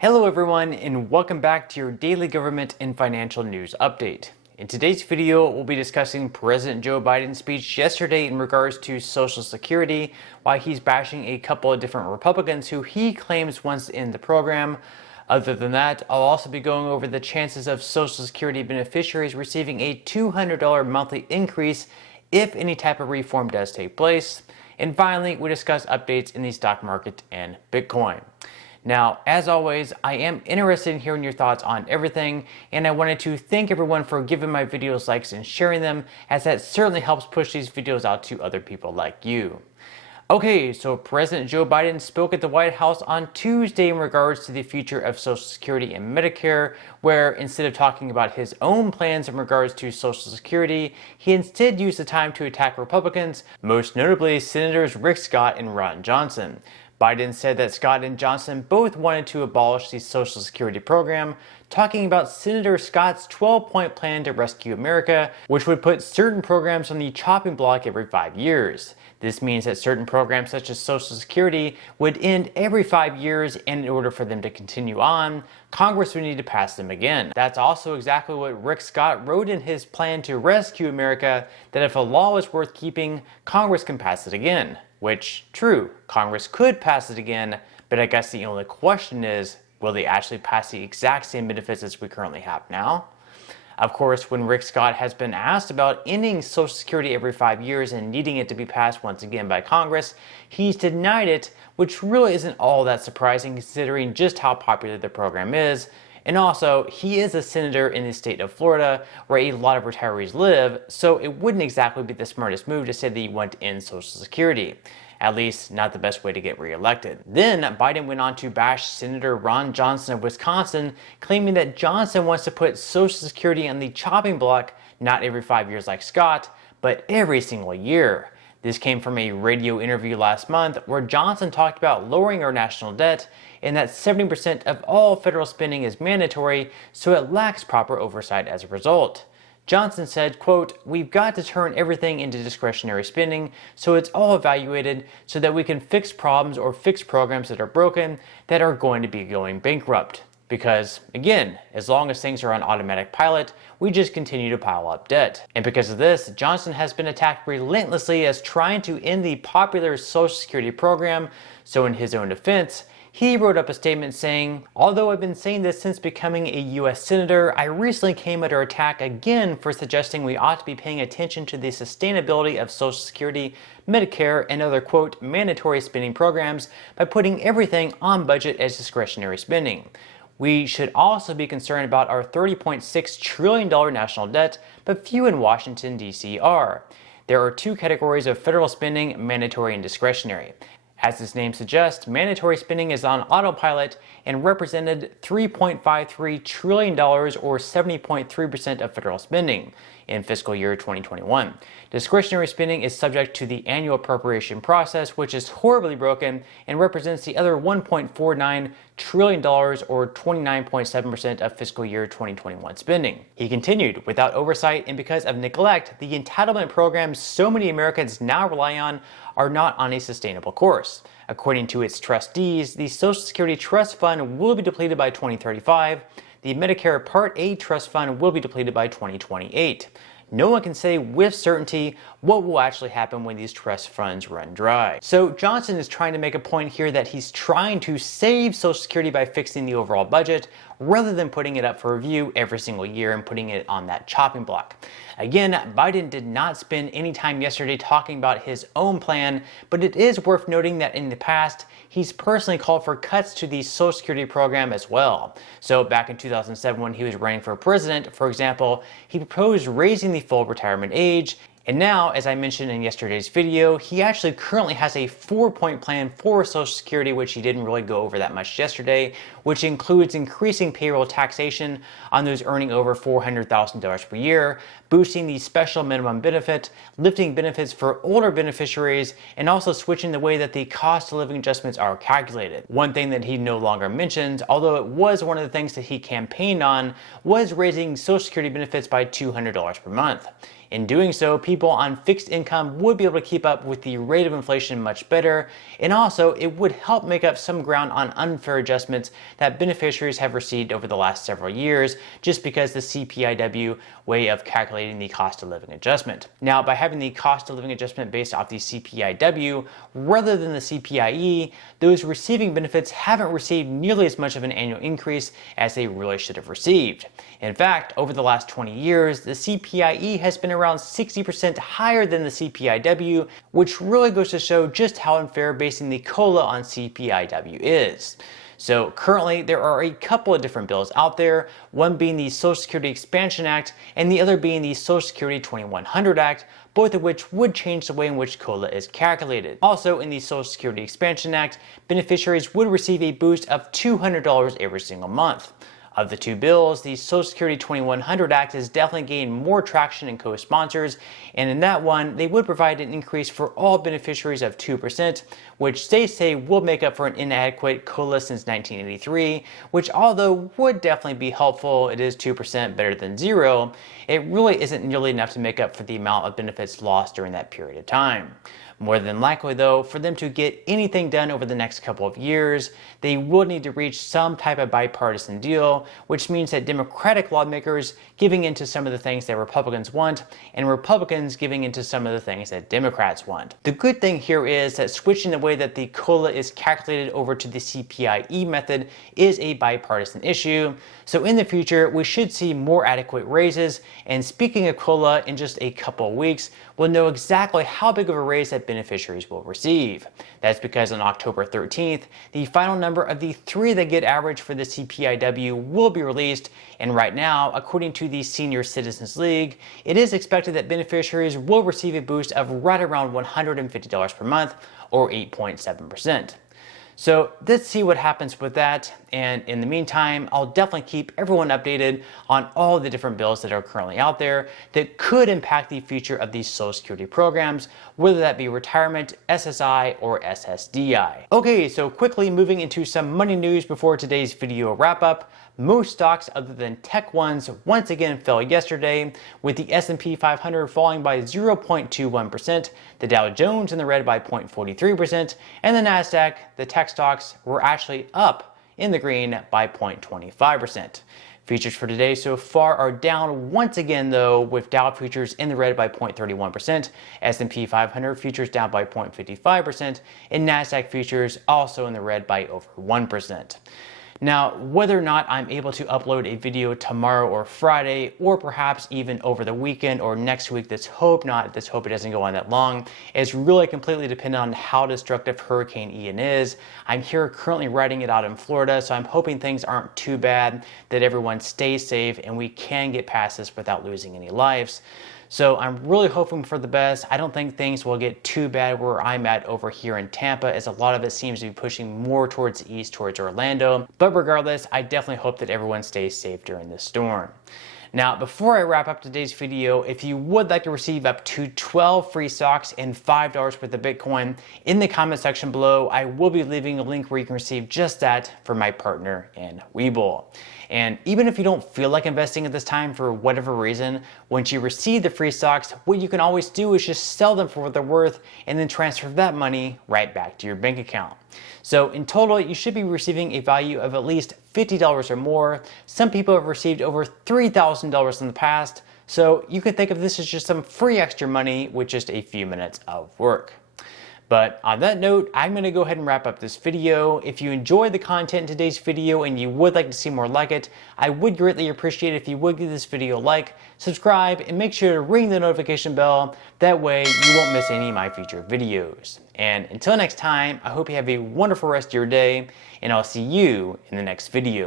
Hello everyone, and welcome back to your daily government and financial news update. In today's video, we'll be discussing President Joe Biden's speech yesterday in regards to Social Security, why he's bashing a couple of different Republicans who he claims wants to end the program. Other than that, I'll also be going over the chances of Social Security beneficiaries receiving a $200 monthly increase if any type of reform does take place. And finally, we discuss updates in the stock market and Bitcoin. Now, as always, I am interested in hearing your thoughts on everything, and I wanted to thank everyone for giving my videos likes and sharing them, as that certainly helps push these videos out to other people like you. Okay, so President Joe Biden spoke at the White House on Tuesday in regards to the future of Social Security and Medicare, where instead of talking about his own plans in regards to Social Security, he instead used the time to attack Republicans, most notably Senators Rick Scott and Ron Johnson. Biden said that Scott and Johnson both wanted to abolish the Social Security program, talking about Senator Scott's 12-point plan to rescue America, which would put certain programs on the chopping block every 5 years. This means that certain programs such as Social Security would end every 5 years, and in order for them to continue on, Congress would need to pass them again. That's also exactly what Rick Scott wrote in his plan to rescue America, that if a law is worth keeping, Congress can pass it again. Which, true, Congress could pass it again, but I guess the only question is, will they actually pass the exact same benefits as we currently have now? Of course, when Rick Scott has been asked about ending Social Security every 5 years and needing it to be passed once again by Congress, he's denied it, which really isn't all that surprising considering just how popular the program is. And also, he is a senator in the state of Florida, where a lot of retirees live, so it wouldn't exactly be the smartest move to say that you want to end Social Security. At least, not the best way to get reelected. Then, Biden went on to bash Senator Ron Johnson of Wisconsin, claiming that Johnson wants to put Social Security on the chopping block, not every 5 years like Scott, but every single year. This came from a radio interview last month where Johnson talked about lowering our national debt and that 70% of all federal spending is mandatory, so it lacks proper oversight as a result. Johnson said, quote, "We've got to turn everything into discretionary spending so it's all evaluated so that we can fix problems or fix programs that are broken that are going to be going bankrupt. Because, again, as long as things are on automatic pilot, we just continue to pile up debt." And because of this, Johnson has been attacked relentlessly as trying to end the popular Social Security program. So in his own defense, he wrote up a statement saying, "Although I've been saying this since becoming a U.S. Senator, I recently came under attack again for suggesting we ought to be paying attention to the sustainability of Social Security, Medicare, and other, quote, mandatory spending programs by putting everything on budget as discretionary spending. We should also be concerned about our $30.6 trillion national debt, but few in Washington, D.C. are. There are two categories of federal spending, mandatory and discretionary. As its name suggests, mandatory spending is on autopilot and represented $3.53 trillion or 70.3% of federal spending in fiscal year 2021. Discretionary spending is subject to the annual appropriation process, which is horribly broken and represents the other $1.49 trillion or 29.7% of fiscal year 2021 spending." He continued, "Without oversight and because of neglect, the entitlement programs so many Americans now rely on are not on a sustainable course. According to its trustees, the Social Security Trust Fund will be depleted by 2035. The Medicare Part A Trust Fund will be depleted by 2028. No one can say with certainty what will actually happen when these trust funds run dry." So Johnson is trying to make a point here that he's trying to save Social Security by fixing the overall budget, rather than putting it up for review every single year and putting it on that chopping block. Again, Biden did not spend any time yesterday talking about his own plan, but it is worth noting that in the past, he's personally called for cuts to the Social Security program as well. So back in 2007 when he was running for president, for example, he proposed raising the full retirement age. And now, as I mentioned in yesterday's video, he actually currently has a 4-point plan for Social Security, which he didn't really go over that much yesterday, which includes increasing payroll taxation on those earning over $400,000 per year, boosting the special minimum benefit, lifting benefits for older beneficiaries, and also switching the way that the cost of living adjustments are calculated. One thing that he no longer mentions, although it was one of the things that he campaigned on, was raising Social Security benefits by $200 per month. In doing so, people on fixed income would be able to keep up with the rate of inflation much better, and also it would help make up some ground on unfair adjustments that beneficiaries have received over the last several years, just because the CPIW way of calculating the cost of living adjustment. Now, by having the cost of living adjustment based off the CPIW rather than the CPIE, those receiving benefits haven't received nearly as much of an annual increase as they really should have received. In fact, over the last 20 years, the CPIE has been around 60% higher than the CPIW, which really goes to show just how unfair basing the COLA on CPIW is. So currently there are a couple of different bills out there, one being the Social Security Expansion Act and the other being the Social Security 2100 Act, both of which would change the way in which COLA is calculated. Also, in the Social Security Expansion Act, beneficiaries would receive a boost of $200 every single month. Of the two bills, the Social Security 2100 Act has definitely gained more traction in co-sponsors, and in that one, they would provide an increase for all beneficiaries of 2%, which states say will make up for an inadequate COLA since 1983, which although would definitely be helpful, it is 2% better than zero, it really isn't nearly enough to make up for the amount of benefits lost during that period of time. More than likely though, for them to get anything done over the next couple of years, they would need to reach some type of bipartisan deal, which means that Democratic lawmakers giving into some of the things that Republicans want, and Republicans giving into some of the things that Democrats want. The good thing here is that switching the way that the COLA is calculated over to the CPIE method is a bipartisan issue, so in the future we should see more adequate raises, and speaking of COLA, in just a couple of weeks, we'll know exactly how big of a raise that beneficiaries will receive. That's because on October 13th, the final number of the three that get average for the CPIW will be released, and right now, according to the Senior Citizens League, it is expected that beneficiaries will receive a boost of right around $150 per month, or 8.7%. So let's see what happens with that, and in the meantime, I'll definitely keep everyone updated on all the different bills that are currently out there that could impact the future of these Social Security programs, whether that be retirement, SSI, or SSDI. Okay, so quickly moving into some money news before today's video wrap up. Most stocks other than tech ones once again fell yesterday, with the S&P 500 falling by 0.21%, the Dow Jones in the red by 0.43%, and the Nasdaq, the tech stocks, were actually up in the green by 0.25%. Futures for today so far are down once again though, with Dow futures in the red by 0.31%, S&P 500 futures down by 0.55%, and Nasdaq futures also in the red by over 1%. Now, whether or not I'm able to upload a video tomorrow or Friday, or perhaps even over the weekend or next week, let's hope not, let's hope it doesn't go on that long, is really completely dependent on how destructive Hurricane Ian is. I'm here currently writing it out in Florida, so I'm hoping things aren't too bad, that everyone stays safe, and we can get past this without losing any lives. So I'm really hoping for the best. I don't think things will get too bad where I'm at over here in Tampa, as a lot of it seems to be pushing more towards the east, towards Orlando. But regardless, I definitely hope that everyone stays safe during this storm. Now, before I wrap up today's video, if you would like to receive up to 12 free stocks and $5 worth of Bitcoin, in the comment section below, I will be leaving a link where you can receive just that from my partner in Webull. And even if you don't feel like investing at this time for whatever reason, once you receive the free stocks, what you can always do is just sell them for what they're worth and then transfer that money right back to your bank account. So in total, you should be receiving a value of at least $50 or more. Some people have received over $3,000 in the past, so you can think of this as just some free extra money with just a few minutes of work. But on that note, I'm going to go ahead and wrap up this video. If you enjoyed the content in today's video and you would like to see more like it, I would greatly appreciate it if you would give this video a like, subscribe, and make sure to ring the notification bell. That way you won't miss any of my future videos. And until next time, I hope you have a wonderful rest of your day, and I'll see you in the next video.